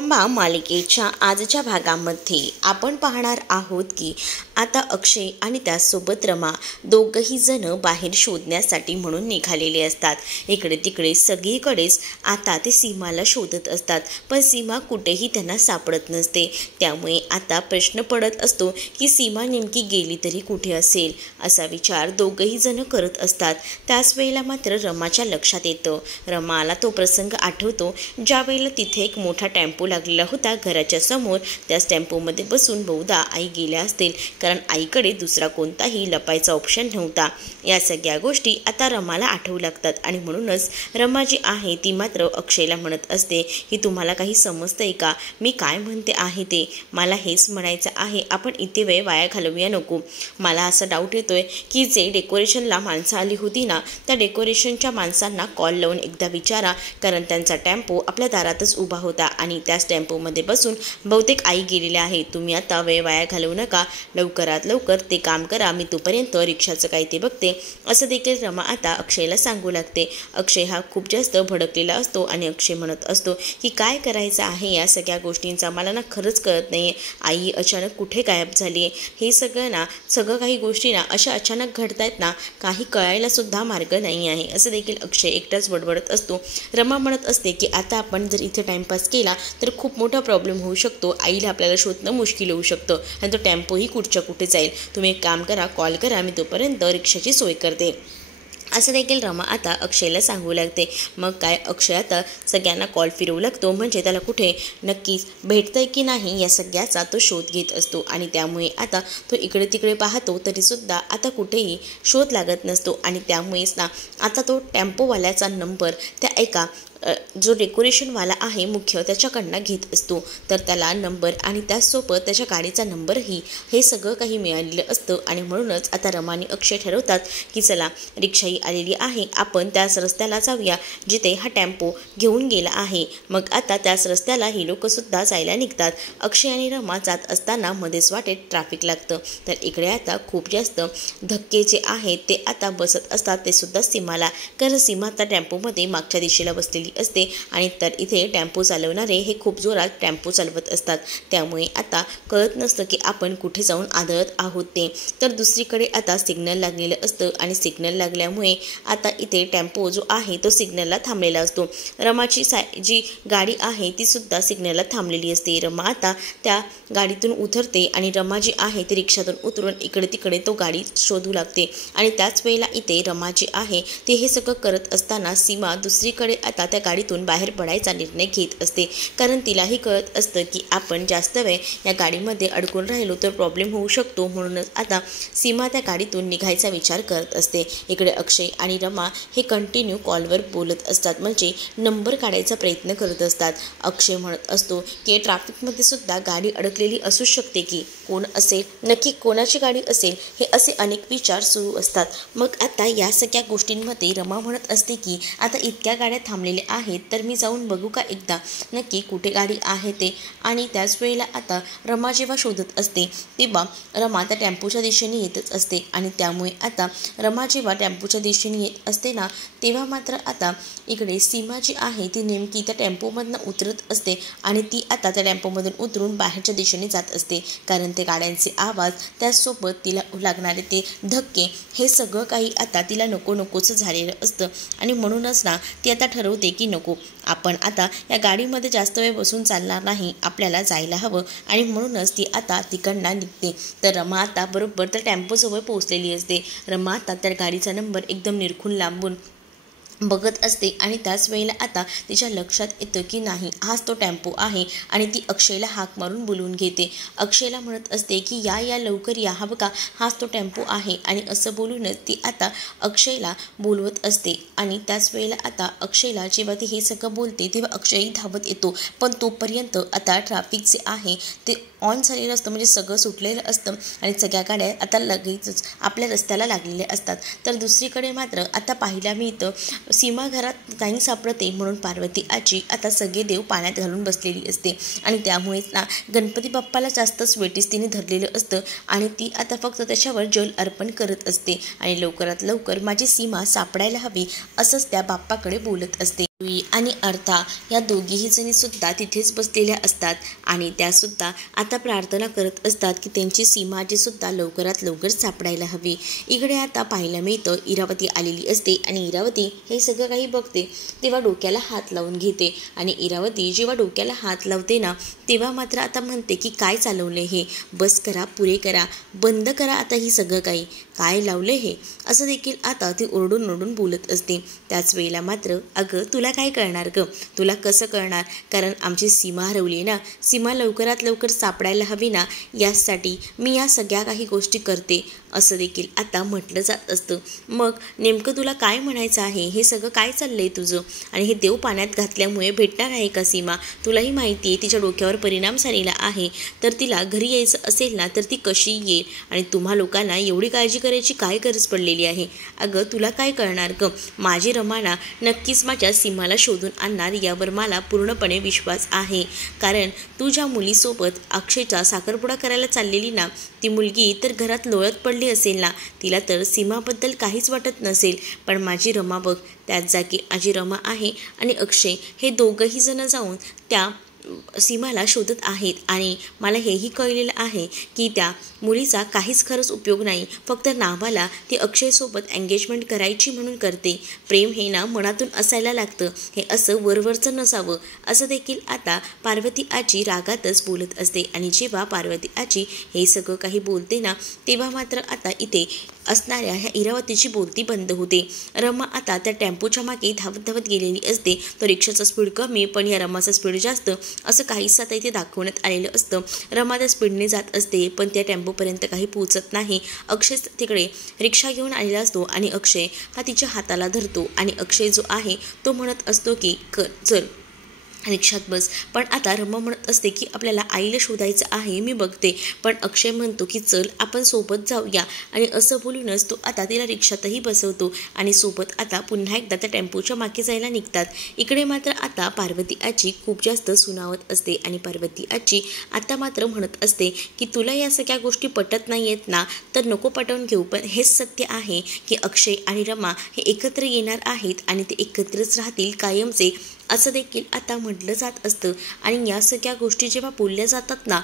रमा मालिकेच्या आजच्या भागामध्ये आपण पाहणार आहोत की आता अक्षय आणि त्यासोबत रमा दोघंही जण बाहेर शोधण्यासाठी म्हणून निघालेले असतात। इकडे तिकडे सगळीकडेच आता ते सीमाला शोधत असतात, पण सीमा कुठेही त्यांना सापडत नसते। त्यामुळे आता प्रश्न पडत असतो की सीमा नेमकी गेली तरी कुठे असेल, असा विचार दोघंही जण करत असतात। त्याच वेळेला मात्र रमाच्या लक्षात येतं। रमाला तो प्रसंग आठवतो ज्या वेळेला तिथे एक मोठा टेम्पो लागलेला होता घराच्या समोर। त्याच टेम्पोमध्ये बसून बहुधा आई गेल्या असतील, कारण आईकडे दुसरा कोणताही लपायचा ऑप्शन नव्हता। या सगळ्या गोष्टी आता रमाला आठवू लागतात आणि म्हणूनच रमा जी आहे ती मात्र अक्षयला म्हणत असते की तुम्हाला काही समजतंय का, मी काय म्हणते आहे ते? मला हेच म्हणायचं आहे, आपण इथे वेळ वाया घालवूया नको। मला असा डाऊट येतोय की जे डेकोरेशनला माणसं आली होती ना, त्या डेकोरेशनच्या माणसांना कॉल लावून एकदा विचारा, कारण त्यांचा टेम्पो आपल्या दारातच उभा होता आणि त्याच टेम्पोमध्ये बसून बहुतेक आई गेलेल्या आहे। तुम्ही आता वेळ वाया घालवू नका, लवकरात लवकर ते काम करा, मी तोपर्यंत रिक्षाचं काय ते बघते, असं देखील रमा आता अक्षयला सांगू लागते। अक्षय हा खूप जास्त भडकलेला असतो आणि अक्षय म्हणत असतो की काय करायचं आहे या सगळ्या गोष्टींचा, मला ना खरंच कळत नाही, आई अचानक कुठे गायब झाली आहे, हे सगळं काही गोष्टी ना अशा अचानक घडतायत ना, काही कळायला सुद्धा मार्ग नाही आहे, असं देखील अक्षय एकटाच बडबडत असतो। रमा म्हणत असते की आता आपण जर इथे टाइमपास केला तर खूप मोठा प्रॉब्लेम होऊ शकतो, आईला आपल्याला शोधणं मुश्किल होऊ शकतं आणि तो टेम्पोही कुठच्या कुठे जाईल, तुम्ही एक काम करा, कॉल करा, मी तोपर्यंत रिक्षाची सोय करते, असं देखील रमा आता अक्षयला सांगू लागते। मग काय अक्षय आता सगळ्यांना कॉल फिरवू लागतो, म्हणजे त्याला कुठे नक्कीच भेटतंय की नाही या सगळ्याचा तो शोध घेत असतो आणि त्यामुळे आता तो इकडे तिकडे पाहतो तरीसुद्धा आता कुठेही शोध लागत नसतो आणि त्यामुळेच ना आता तो टेम्पोवाल्याचा नंबर त्या एका जो डेकोरेशनवाला आहे मुख्य त्याच्याकडनं घेत असतो। तर त्याला नंबर आणि त्याचसोबत त्याच्या गाडीचा नंबरही हे सगळं काही मिळालेलं असतं आणि म्हणूनच आता रमाने अक्षय ठरवतात की चला रिक्षाही आलेली आहे, आपण त्याच रस्त्याला जाऊया जिथे हा टेम्पो घेऊन गेला आहे। मग आता त्याच रस्त्याला ही लोकंसुद्धा जायला निघतात। अक्षय आणि रमा जात असताना मध्येच वाटेत ट्रॅफिक लागतं, तर इकडे आता खूप जास्त धक्के जे आहेत ते आता बसत असतात, ते सुद्धा सीमाला, कारण सीमा आता टेम्पोमध्ये मागच्या दिशेला बसलेली असते आणि तर इथे टेम्पो चालवणारे हे खूप जोरात टेम्पो चालवत असतात, त्यामुळे आता कळत नसतं की आपण कुठे जाऊन आदळत आहोत ते। तर दुसरीकडे आता सिग्नल लागलेलं असतं आणि सिग्नल लागल्यामुळे आता इथे टेम्पो जो आहे तो सिग्नलला थांबलेला असतो। रमाची जी गाडी आहे ती सुद्धा सिग्नलला थांबलेली असते। रमा आता त्या गाडीतून उतरते आणि रमा जी आहे ती रिक्षातून उतरून इकडे तिकडे तो गाडी शोधू लागते आणि त्याच वेळेला इथे रमा जी आहे ती हे सगळं करत असताना सीमा दुसरीकडे आता त्या गाडीतून बाहेर पडायचा निर्णय घेत असते, कारण तिलाही कळत असतं की आपण जास्त वेळ या गाडीमध्ये अडकून राहिलो तर प्रॉब्लेम होऊ शकतो, म्हणूनच आता सीमा त्या गाडीतून निघायचा विचार करत असते। इकडे अक्षय आणि रमा हे कंटिन्यू कॉलवर बोलत असतात, म्हणजे नंबर काढायचा प्रयत्न करत असतात। अक्षय म्हणत असतो की ट्रॅफिकमध्ये सुद्धा गाडी अडकलेली असू शकते, की कोण असेल, नक्की कोणाची गाडी असेल, हे असे अनेक विचार सुरू असतात। मग आता या सगळ्या गोष्टींमध्ये रमा म्हणत असते की आता इतक्या गाड्या थांबलेल्या आहेत तर मी जाऊन बघू का एकदा नक्की कुठे गाडी आहे ते। आणि त्याच वेळेला आता रमा जेव्हा शोधत असते तेव्हा रमा त्या टेम्पोच्या दिशेने येतच असते आणि त्यामुळे आता रमा जेव्हा टेम्पोच्या दिशेने येत असते ना, तेव्हा मात्र आता इकडे सीमा जी आहे ती नेमकी त्या टेम्पोमधनं उतरत असते आणि ती आता त्या टेम्पोमधून उतरून बाहेरच्या दिशेने जात असते, कारण ते गाड्यांचे आवाज त्याचसोबत तिला लागणारे ते धक्के हे सगळं काही आता तिला नको नकोचं झालेलं असतं आणि म्हणूनच ना ती आता ठरवते की नको, आपण आता या गाडीमध्ये जास्त वेळ बसून चालणार नाही, आपल्याला जायला हवं आणि म्हणूनच ती आता तिकडनं निघते। तर रमा आता बरोबर त्या टेम्पोजवळ पोहोचलेली असते। रमा आता त्या गाडीचा नंबर एकदम निरखून लांबून बघत असते आणि त्याच वेळेला आता तिच्या लक्षात येतं की नाही, हाच तो टेम्पो आहे आणि ती अक्षयला हाक मारून बोलवून घेते। अक्षयला म्हणत असते की या लवकर या, हा बघा हाच तो टेम्पो आहे, आणि असं बोलूनच ती आता अक्षयला बोलवत असते आणि त्याच वेळेला आता अक्षयला जेव्हा ती हे सगळं बोलते तेव्हा अक्षयही धावत येतो, पण तोपर्यंत आता ट्रॅफिक जे आहे ते ऑन झालेलं असतं, म्हणजे सगळं सुटलेलं असतं आणि सगळ्या गाड्या आता लगेचच आपल्या रस्त्याला लागलेल्या असतात। तर दुसरीकडे मात्र आता पाहिला मिळतं सीमा घरात नाही सापडते, म्हणून पार्वती आजी आता सगळे देव पाण्यात घालून बसलेली असते आणि त्यामुळेच ना गणपती बाप्पाला जास्तच वेटीस तिने धरलेलं असतं आणि ती आता फक्त त्याच्यावर जल अर्पण करत असते आणि लवकरात लवकर माझी सीमा सापडायला हवी असंच त्या बाप्पाकडे बोलत असते। जुई आणि अर्था या दोघीही जणी सुद्धा तिथेच बसलेल्या असतात आणि त्या सुद्धा आता प्रार्थना करत असतात की त्यांची सीमाची सुद्धा लवकरात लवकर सापडायला हवी. इकडे आता पाहायला मिळतं इरावती आलेली असते आणि इरावती हे सगळं काही बघते तेव्हा डोक्याला हात लावून घेते आणि इरावती जेव्हा डोक्याला हात लावते ना तेव्हा मात्र आता म्हणते की काय चालवले हे, बस करा, पुरे करा, बंद करा आता ही सगळं काही, काय लावले हे, असं देखील आता ती ओरडून ओरडून बोलत असते. त्याच वेळेला मात्र अगं तुला काय कळणार ग, तुला कसं कळणार, कारण आमची सीमा हरवली ना, सीमा लवकरात लवकर सापडायला हवी ना, यासाठी मी या सगळ्या काही गोष्टी करते असं देखील आता म्हटलं जात असतं. मग नेमकं तुला काय म्हणायचं आहे, हे सगळं काय चाललंय तुझं, आणि हे देव पाण्यात घातल्यामुळे भेटणार आहे का सीमा, तुलाही माहिती आहे तिच्या डोक्यावर परिणाम झालेला आहे, तर तिला घरी यायचं असेल ना तर ती कशी येईल, आणि तुम्हा लोकांना एवढी काळजी करायची काय गरज पडलेली आहे. अगं तुला काय कळणार ग, माझी रमाना नक्कीच माझ्या सीमाला शोधून आणणार यावर मला पूर्णपणे विश्वास आहे, कारण तू ज्या मुलीसोबत अक्षयचा साखरपुडा करायला चाललेली ना, ती मुलगी तर घरात लोळत पडली असेल ना, तिला तर सीमाबद्दल काहीच वाटत नसेल, पण माझी रमा बघ, त्याच जागी माझी रमा आहे आणि अक्षय हे दोघंही जण जाऊन त्या सीमाला शोधत आहेत. आणि मला हेही कळलेलं आहे की त्या मुलीचा काहीच खरंच उपयोग नाही, फक्त नावाला ती अक्षयसोबत एंगेजमेंट करायची म्हणून करते. प्रेम हे ना मनातून असायला लागतं, हे असं वरवरचं नसावं, असं देखील आता पार्वती आजी रागातच बोलत असते. आणि जेव्हा पार्वती आजी हे सगळं काही बोलते ना तेव्हा मात्र आता इथे असणाऱ्या ह्या इरावतीची बोलती बंद होते. रमा आता त्या टेम्पोच्या मागे धावत धावत गेलेली असते. तो रिक्षाचा स्पीड कमी पण या रमाचा स्पीड जास्त, असं काहीच आता इथे दाखवण्यात आलेलं असतं. रमा त्या स्पीडने जात असते पण त्या टेम्पोपर्यंत काही पोहोचत नाही. अक्षय तिकडे रिक्षा घेऊन आलेला असतो आणि अक्षय हा तिच्या हाताला धरतो आणि अक्षय जो आहे तो म्हणत असतो की चल रिक्षात बस. पण आता रमा म्हणत असते की आपल्याला आईला शोधायचं आहे, मी बघते. पण अक्षय म्हणतो की चल आपण सोबत जाऊया, आणि असं बोलूनच तो आता तिला रिक्षातही बसवतो आणि सोबत आता पुन्हा एकदा त्या टेम्पोच्या मागे जायला निघतात. इकडे मात्र आता पार्वती आजी खूप जास्त सुनावत असते आणि पार्वती आजी आता मात्र म्हणत असते की तुला या सगळ्या गोष्टी पटत नाही आहेत ना, तर नको पटवून घेऊ, पण हेच सत्य आहे की अक्षय आणि रमा हे एकत्र येणार आहेत आणि ते एकत्रच राहतील कायमचे, असं देखील आता म्हटलं जात असतं. आणि या सगळ्या गोष्टी जेव्हा बोलल्या जातात ना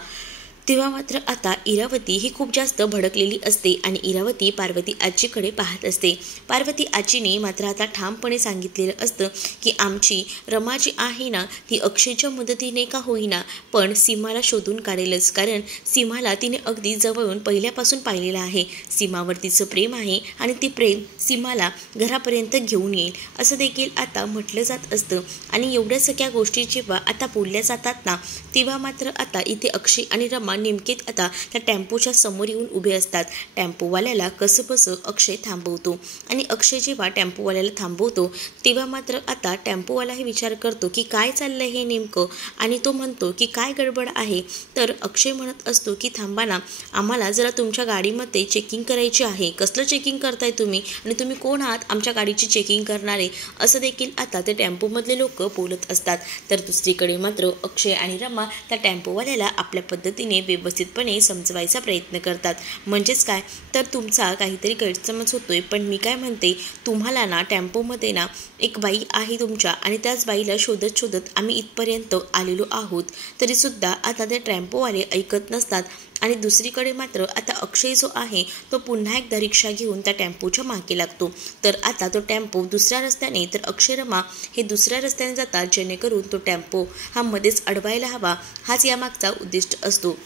तेव्हा मात्र आता इरावती ही खूप जास्त भडकलेली असते आणि इरावती पार्वती आजीकडे पाहत असते. पार्वती आजीने मात्र आता ठामपणे सांगितलेलं असतं की आमची रमा जी आहे ना ती अक्षयच्या मदतीने का होईना पण सीमाला शोधून काढेलच, कारण सीमाला तिने अगदी जवळून पहिल्यापासून पाहिलेलं आहे. सीमावर तिचं प्रेम आहे आणि ती प्रेम सीमाला घरापर्यंत घेऊन येईल, असं देखील आता म्हटलं जात असतं. आणि एवढ्या सगळ्या गोष्टी जेव्हा आता बोलल्या जातात ना तेव्हा मात्र आता इथे अक्षय आणि रमा नेमकेच आता त्या टेम्पोच्या समोर येऊन उभे असतात. टेम्पोवाल्याला कसंबसं अक्षय थांबवतो आणि अक्षय जेव्हा टेम्पोवाल्याला थांबवतो तेव्हा मात्र आता टेम्पोवाला हे विचार करतो की काय चाललंय हे नेमकं, आणि तो म्हणतो की काय गडबड आहे. तर अक्षय म्हणत असतो की थांबा ना, आम्हाला जरा तुमच्या गाडीमध्ये चेकिंग करायची आहे. कसलं चेकिंग करताय तुम्ही, आणि तुम्ही कोण आहात आमच्या गाडीची चेकिंग करणारे, असं देखील आता ते टेम्पोमधले लोक बोलत असतात. तर दुसरीकडे मात्र अक्षय आणि रमा त्या टेम्पोवाल्याला आपल्या पद्धतीने व्यवस्थितपणे समजवायचा प्रयत्न करतात. म्हणजेच काय तर तुमचा काहीतरी गैरसमज होतोय, पण मी काय म्हणते, तुम्हाला ना टेम्पोमध्ये ना एक बाई आहे तुमच्या, आणि त्याच बाईला शोधत शोधत आम्ही इथपर्यंत आलेलो आहोत, तरीसुद्धा आता ते टेम्पोवाले ऐकत नसतात. आणि दुसरीकडे मात्र आता अक्षय जो आहे तो पुन्हा एकदा रिक्षा घेऊन त्या टेम्पोच्या मागे लागतो. तर आता तो टेम्पो दुसऱ्या रस्त्याने, तर अक्षय रमा हे दुसऱ्या रस्त्याने जातात जेणेकरून तो टेम्पो हा मध्येच अडवायला हवा, हाच यामागचा उद्दिष्ट असतो.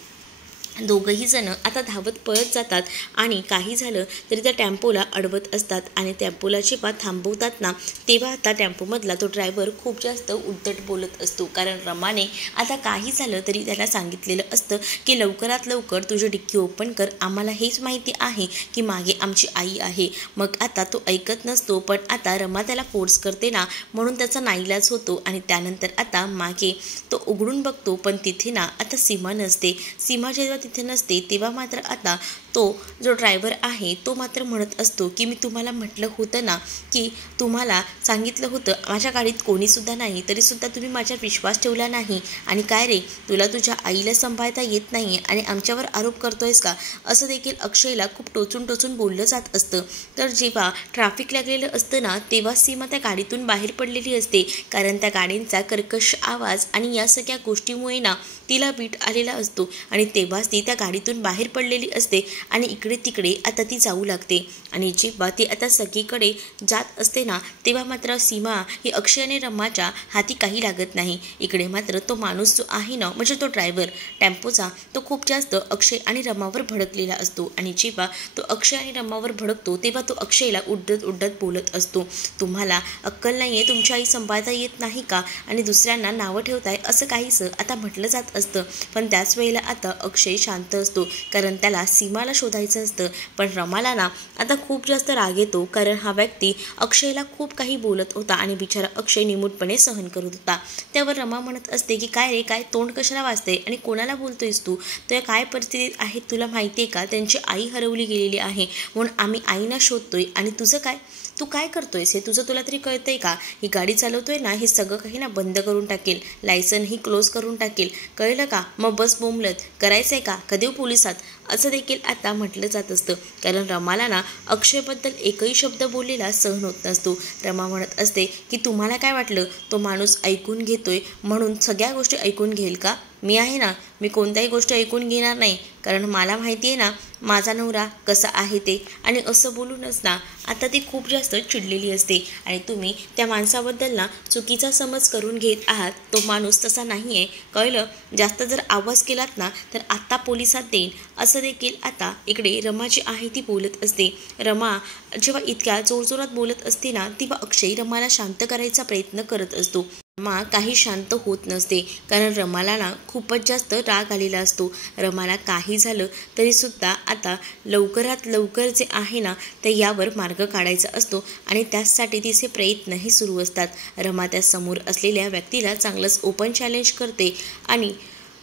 दोघंही जण आता धावत पळत जातात आणि काही झालं तरी त्या टेम्पोला अडवत असतात. आणि टेम्पोला जेव्हा थांबवतात ना तेव्हा आता टेम्पोमधला तो ड्रायव्हर खूप जास्त उद्धट बोलत असतो, कारण रमाने आता काही झालं तरी त्याला सांगितलेलं असतं की लवकरात लवकर तुझी डिक्की ओपन कर, आम्हाला हेच माहिती आहे की मागे आमची आई आहे. मग आता तो ऐकत नसतो, पण आता रमा त्याला फोर्स करते ना म्हणून त्याचा नाईलाज होतो. आणि त्यानंतर आता मागे तो उघडून बघतो पण तिथे ना आता सीमा नसते. सीमा जेव्हा तिथे नसते तेव्हा मात्र आता तो जो ड्रायव्हर आहे तो मात्र म्हणत असतो की मी तुम्हाला म्हटलं होतं ना की तुम्हाला सांगितलं होतं माझ्या गाडीत कोणीसुद्धा नाही, तरीसुद्धा तुम्ही माझ्यावर विश्वास ठेवला नाही. आणि काय रे, तुला तुझ्या आईला सांभाळता येत नाही आणि आमच्यावर आरोप करतोयस का, असं देखील अक्षयला खूप टोचून टोचून बोललं जात असतं. तर जेव्हा ट्रॅफिक लागलेलं असतं ना तेव्हा सीमा त्या गाडीतून बाहेर पडलेली असते, कारण त्या गाडींचा कर्कश आवाज आणि या सगळ्या गोष्टीमुळे ना तिला बीट आलेला असतो. आणि तेव्हाच ती त्या गाडीतून बाहेर पडलेली असते आणि इकडे तिकडे आता ती जाऊ लागते. आणि जेव्हा ती आता सगळीकडे जात असते ना तेव्हा मात्र सीमा ही अक्षय आणि रमाच्या हाती काही लागत नाही. इकडे मात्र तो माणूस जो आहे ना म्हणजे तो ड्रायव्हर टेम्पोचा तो खूप जास्त अक्षय आणि रमावर भडकलेला असतो. आणि जेव्हा तो अक्षय आणि रमावर भडकतो तेव्हा तो अक्षयला उड्डत उड्डत बोलत असतो, तुम्हाला अक्कल नाही आहे, तुमची आई सांभाळता येत नाही का आणि दुसऱ्यांना नावं ठेवताय, असं काहीसं आता म्हटलं जात असतं. पण त्याच वेळेला आता अक्षय शांत असतो, कारण त्याला सीमाला शोधायचं असतं. पण रमाला ना आता खूप जास्त राग येतो, कारण हा व्यक्ती अक्षयला खूप काही बोलत होता आणि बिचारा अक्षय निमूटपणे सहन करत होता. त्यावर रमा म्हणत असते की काय रे, काय तोंड कशाला वाजते आणि कोणाला बोलतोयस तू, तर काय परिस्थितीत आहेत तुला माहिती आहे का, त्यांची आई हरवली गेलेली आहे म्हणून आम्ही आईना शोधतोय आणि तुझं काय, तू काय करतोयस हे तुला तरी कळतंय का, ही गाडी चालवतोय ना हे सगळं काही ना बंद करून टाकेल, लायसनही क्लोज करून टाकेल, कळलं का, मग बस बोंबलत करायचंय का, कधी पोलिसात, असं देखील आता म्हटलं जात असतं. कारण रमाला ना अक्षयबद्दल एकही शब्द बोललेला सहन होत नसतो. रमा म्हणत असते की तुम्हाला काय वाटलं तो माणूस ऐकून घेतोय म्हणून सगळ्या गोष्टी ऐकून घेईल का, मी आहे ना, मी कोणत्याही गोष्ट ऐकून घेणार नाही, कारण मला माहिती आहे ना माझा नवरा कसा आहे ते. आणि असं बोलूनच ना आता ती खूप जास्त चिडलेली असते आणि तुम्ही त्या माणसाबद्दल ना चुकीचा समज करून घेत आहात, तो माणूस तसा नाही आहे, कळलं, जास्त जर आवाज केलात ना तर आत्ता पोलिसात देईन, असं देखील आता इकडे रमा जी आहे ती बोलत असते. रमा जेव्हा इतक्या जोरजोरात बोलत असते ना तेव्हा अक्षय रमाला शांत करायचा प्रयत्न करत असतो. रमा काही शांत होत नसते, कारण रमाला ना खूपच जास्त राग आलेला असतो. रमाला काही झालं तरीसुद्धा आता लवकरात लवकर जे आहे ना ते यावर मार्ग काढायचा असतो आणि त्यासाठी तिचे प्रयत्नही सुरू असतात. रमा त्या समोर असलेल्या व्यक्तीला चांगलंच ओपन चॅलेंज करते आणि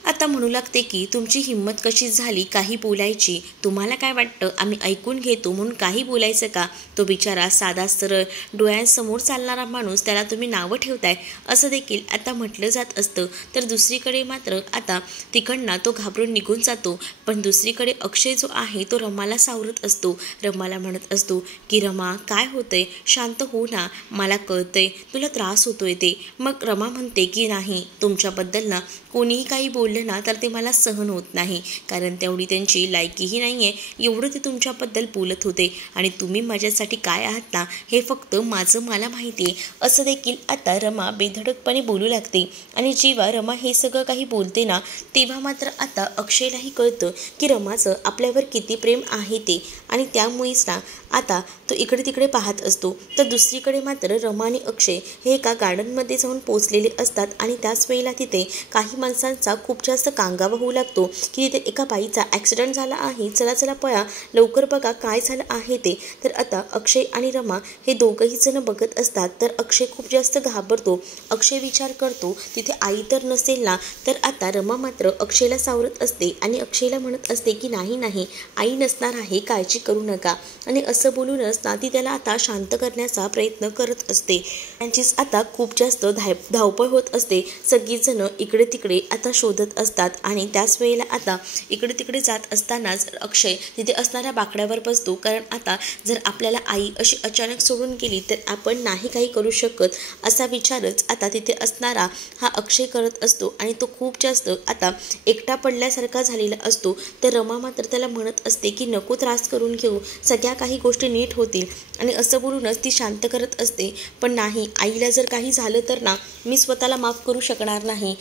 आता म्हणू लागते की तुमची हिंमत कशी झाली काही बोलायची, तुम्हाला काय वाटतं आम्ही ऐकून घेतो म्हणून काही बोलायचं का, तो बिचारा साधा सरळ डोळ्यांसमोर चालणारा माणूस, त्याला तुम्ही नावं ठेवताय, असं देखील आता म्हटलं जात असतं. तर दुसरीकडे मात्र आता तिकडनं तो घाबरून निघून जातो. पण दुसरीकडे अक्षय जो आहे तो रमाला सावरत असतो. रमाला म्हणत असतो की रमा काय होतंय, शांत हो ना, मला कळतंय तुला त्रास होतोय ते. मग रमा म्हणते की नाही, तुमच्याबद्दल ना कोणीही काही बोललं ना तर ते मला सहन होत नाही, कारण तेवढी त्यांची लायकीही नाही आहे, एवढं ते तुमच्याबद्दल बोलत होते आणि तुम्ही माझ्यासाठी काय आहात ना हे फक्त माझं मला माहिती आहे, असं देखील आता रमा बेधडकपणे बोलू लागते. आणि जेव्हा रमा हे सगळं काही बोलते ना तेव्हा मात्र आता अक्षयलाही कळतं की रमाचं आपल्यावर किती प्रेम आहे ते, आणि त्यामुळेच ना आता तो इकडे तिकडे पाहत असतो. तर दुसरीकडे मात्र रमा आणि अक्षय हे एका गार्डनमध्ये जाऊन पोचलेले असतात आणि त्याच वेळेला तिथे काही माणसांचा खूप जास्त कांगावा होऊ लागतो की तिथे एका बाईचा ॲक्सिडेंट झाला आहे, चला चला पळा लवकर बघा काय झालं आहे ते. तर आता अक्षय आणि रमा हे दोघंही जण बघत असतात. तर अक्षय खूप जास्त घाबरतो. अक्षय विचार करतो तिथे आई तर नसेल ना, तर आता रमा मात्र अक्षयला सावरत असते आणि अक्षयला म्हणत असते की नाही नाही आई नसणार आहे, काळजी करू नका. आणि असं बोलूनच ना ती त्याला आता शांत करण्याचा प्रयत्न करत असते. त्यांचीच आता खूप जास्त धावपळ होत असते. सगळीजण इकडे तिकडे आता शोधत असतात आणि त्याच वेळेला आता इकडे तिकडे जात असतानाच अक्षय तिथे असणाऱ्या बाकड्यावर बसतो, कारण आता जर आपल्याला आई अशी अचानक सोडून गेली तर आपण नाही काही करू शकत, असा विचारच आता तिथे असणारा हा अक्षय करत असतो. आणि तो खूप जास्त आता एकटा पडल्यासारखा झालेला असतो. तर रमा मात्र त्याला म्हणत असते की नको त्रास करून घेऊ, सगळ्या काही गोष्टी नीट होतील, आणि असं बोलूनच ती शांत करत असते. पण नाही, आईला जर काही झालं तर ना मी स्वतःला माफ करू शकणार नाही,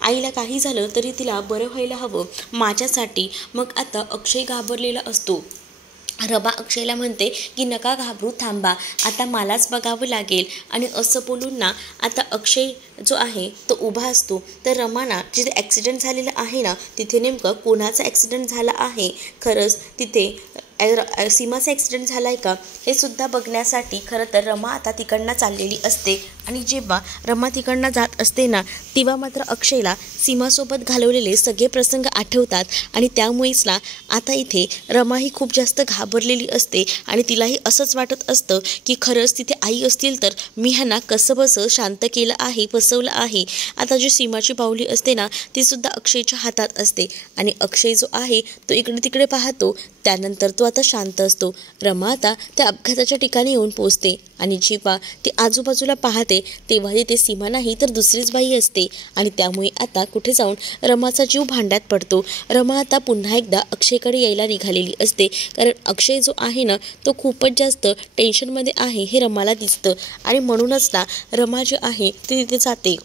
आईला काही झालं तरी तिला बरं व्हायला हवं माझ्यासाठी. मग आता अक्षय घाबरलेला असतो. रमा अक्षयला म्हणते की नका घाबरू, थांबा, आता मलाच बघावं लागेल. आणि असं बोलून ना आता अक्षय जो आहे तो उभा असतो. तर रमा ना जिथे ॲक्सिडेंट झालेला आहे ना तिथे नेमकं कोणाचा ॲक्सिडेंट झाला आहे, खरंच तिथे सीमाचा ॲक्सिडेंट झाला आहे का हे सुद्धा बघण्यासाठी खरं तर रमा आता तिकडनं चाललेली असते. आणि जेव्हा रमा तिकडनं जात असते ना, तेव्हा मात्र अक्षयला सीमासोबत घालवलेले सगळे प्रसंग आठवतात. आणि त्यामुळेच ना आता इथे रमा ही खूप जास्त घाबरलेली असते आणि तिलाही असंच वाटत असतं की खरंच तिथे आई असतील तर मी ह्यांना कसं बसं शांत केलं आहे, बसवलं आहे. आता जी सीमाची बाहुली असते ना, ती सुद्धा अक्षयच्या हातात असते आणि अक्षय जो आहे तो इकडे तिकडे पाहतो. त्यानंतर तो आता शांत असतो. रमा आता त्या अपघाताच्या ठिकाणी येऊन पोहोचते आणि जेव्हा ती आजूबाजूला पाहते तेव्हा तिथे सीमा नाही तर दुसरीच बाई असते. आणि त्यामुळे आता कुठे जाऊन रमाचा जीव भांड्यात पडतो. रमा आता पुन्हा एकदा अक्षयकडे यायला निघालेली असते, कारण अक्षय जो आहे ना तो खूपच जास्त टेन्शनमध्ये आहे हे रमाला दिसतं. आणि म्हणूनच ना रमा जी आहे ती तिथे जाते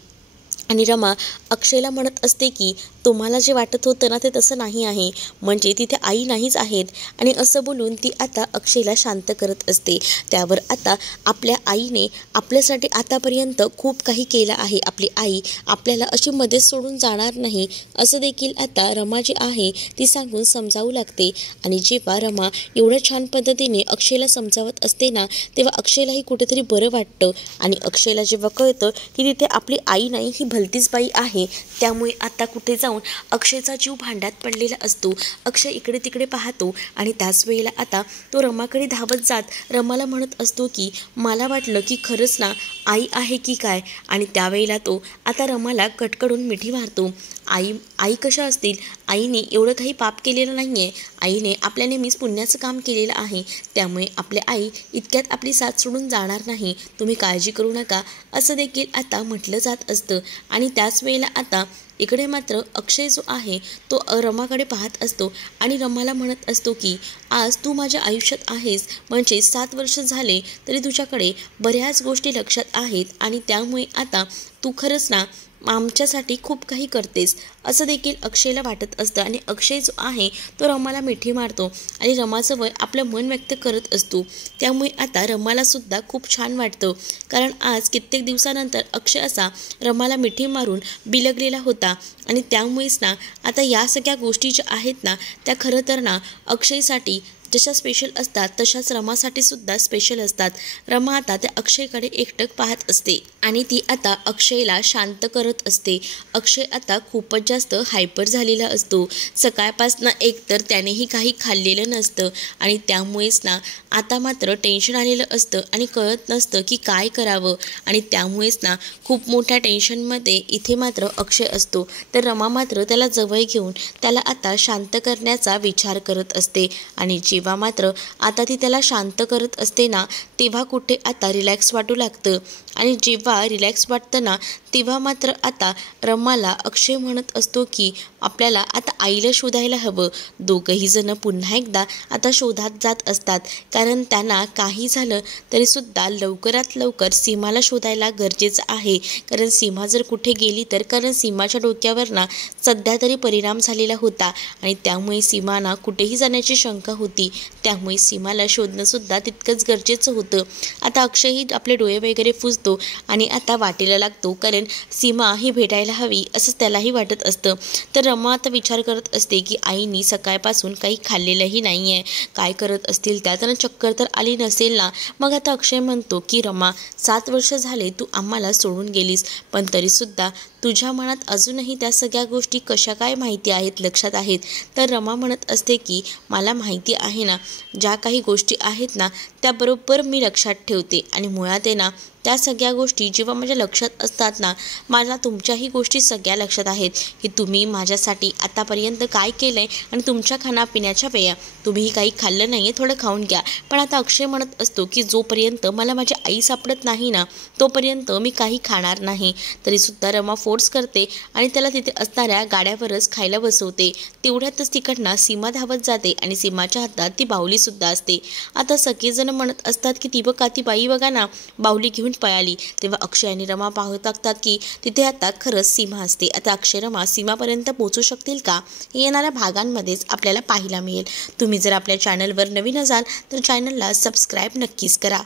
आणि रमा अक्षयला म्हणत असते की तुम्हाला जे वाटत होतं ना ते तसं नाही आहे, म्हणजे तिथे आई नाहीच आहेत. आणि असं बोलून ती आता अक्षयला शांत करत असते. त्यावर आता आपल्या आईने आपल्यासाठी आतापर्यंत खूप काही केलं आहे. आपली आई आपल्याला अशी मध्येच सोडून जाणार नाही असं देखील आता रमा जी आहे ती सांगून समजावू लागते. आणि जेव्हा रमा एवढ्या छान पद्धतीने अक्षयला समजावत असते ना, तेव्हा अक्षयलाही कुठेतरी बरं वाटतं. आणि अक्षयला जेव्हा कळतं की तिथे आपली आई नाही ही भलतीच बाई आहे, त्यामुळे आता कुठे जाऊन अक्षयचा जीव भांड्यात पडलेला असतो. अक्षय इकडे तिकडे पाहतो आणि त्याच वेळेला आता तो रमाकडे धावत जात रमाला म्हणत असतो की मला वाटलं की खरंच ना आई आहे की काय. आणि त्यावेळेला तो आता रमाला कटकडून मिठी मारतो. आई कशा असतील, आईने एवढं काही पाप केलेलं नाही आहे, आईने आपल्या नेहमीच पुण्याचं काम केलेलं आहे, त्यामुळे आपल्या आई इतक्यात आपली साथ सोडून जाणार नाही, तुम्ही काळजी करू नका असं देखील आता म्हटलं जात असतं. आणि त्याच वेळेला आता इकडे मात्र अक्षय जो आहे तो रमाकडे पाहत असतो आणि रमाला म्हणत असतो की आज तू माझ्या आयुष्यात आहेस, म्हणजे 7 वर्ष झाले तरी तुझ्याकडे बऱ्याच गोष्टी लक्षात आहेत आणि त्यामुळे आता तू खरंच ना आमच्यासाठी खूप काही करतेस असं देखील अक्षयला वाटत असतं. आणि अक्षय जो आहे तो रमाला मिठी मारतो आणि रमाजवळ आपलं मन व्यक्त करत असतो. त्यामुळे आता रमाला सुद्धा खूप छान वाटतं, कारण आज कित्येक दिवसानंतर अक्षय असा रमाला मिठी मारून बिलगलेला होता. आणि त्यामुळेच ना आता या सगळ्या गोष्टी ज्या आहेत ना त्या खरं तर ना अक्षयसाठी जशा स्पेशल असतात तशाच रमासाठी सुद्धा स्पेशल असतात. रमा आता त्या अक्षयकडे एकटक पाहत असते आणि ती आता अक्षयला शांत करत असते. अक्षय आता खूपच जास्त हायपर झालेला असतो. सकाळपासनं एकतर त्यानेही काही खाल्लेलं नसतं आणि त्यामुळेच ना आता मात्र टेन्शन आलेलं असतं आणि कळत नसतं की काय करावं. आणि त्यामुळेच ना खूप मोठ्या टेन्शनमध्ये इथे मात्र अक्षय असतो. तर रमा मात्र त्याला जवळ घेऊन त्याला आता शांत करण्याचा विचार करत असते. आणि जेव्हा मात्र आता ती त्याला शांत करत असते ना तेव्हा कुठे आता रिलॅक्स वाटू लागतं. आणि जेव्हा रिलॅक्स वाटतं ना तेव्हा मात्र आता रमाला अक्षय म्हणत असतो की आपल्याला आता आईला शोधायला हवं. दोघंही जण पुन्हा एकदा आता शोधात जात असतात, कारण त्यांना काही झालं तरीसुद्धा लवकरात लवकर सीमाला शोधायला गरजेचं आहे. कारण सीमा जर कुठे गेली तर, कारण सीमाच्या डोक्यावर ना सध्या तरी परिणाम झालेला होता आणि त्यामुळे सीमाना कुठेही जाण्याची शंका होती. त्यामुळे सीमाला शोधणंसुद्धा तितकंच गरजेचं होतं. आता अक्षयही आपले डोळे वगैरे पुसतो आणि आता वाटेला लागतो, कारण सीमा ही भेटायला हवी असंच त्यालाही वाटत असतं. तर रमा आता विचार करत असते की आईनी सकाळपासून काही खाल्लेलंही नाही आहे, काय करत असतील त्या, त्यांना चक्कर तर आली नसेल ना. मग आता अक्षय म्हणतो की रमा 7 वर्ष झाले तू आम्हाला सोडून गेलीस, पण तरीसुद्धा तुझ्या मनात अजूनही त्या सगळ्या गोष्टी कशा काय माहिती आहेत, लक्षात आहेत. तर रमा म्हणत असते की मला माहिती आहे ना, ज्या काही गोष्टी आहेत ना त्या बरोबर मी लक्षात ठेवते आणि मुळात आहे ना त्या सगळ्या गोष्टी जेव्हा माझ्या लक्षात असतात ना, मला तुमच्याही गोष्टी सगळ्या लक्षात आहेत की तुम्ही माझ्यासाठी आतापर्यंत काय केलं आहे आणि तुमच्या खाण्यापिण्याच्या वेळा तुम्हीही काही खाल्लं नाही आहे, थोडं खाऊन घ्या. पण आता अक्षय म्हणत असतो की जोपर्यंत मला माझी आई सापडत नाही ना तोपर्यंत मी काही खाणार नाही. तरीसुद्धा रमा फोर्स करते आणि त्याला तिथे असणाऱ्या गाड्यावरच खायला बसवते. तेवढ्यातच तिकडनं सीमा धावत जाते आणि सीमाच्या हातात ती बाहुलीसुद्धा असते. आता सगळेजण म्हणत असतात की ती बघा, ती बाई बघा ना बाहुली घेऊन पळाली. तेव्हा अक्षय आणि रमा पाहू लागतात की तिथे आता खरंच सीमा असते. आता अक्षय रमा सीमापर्यंत पोहोचू शकतील का हे येणाऱ्या भागांमध्येच आपल्याला पाहायला मिळेल. तुम्ही जर आपल्या चॅनलवर नवीन असाल तर चॅनलला सबस्क्राईब नक्कीच करा.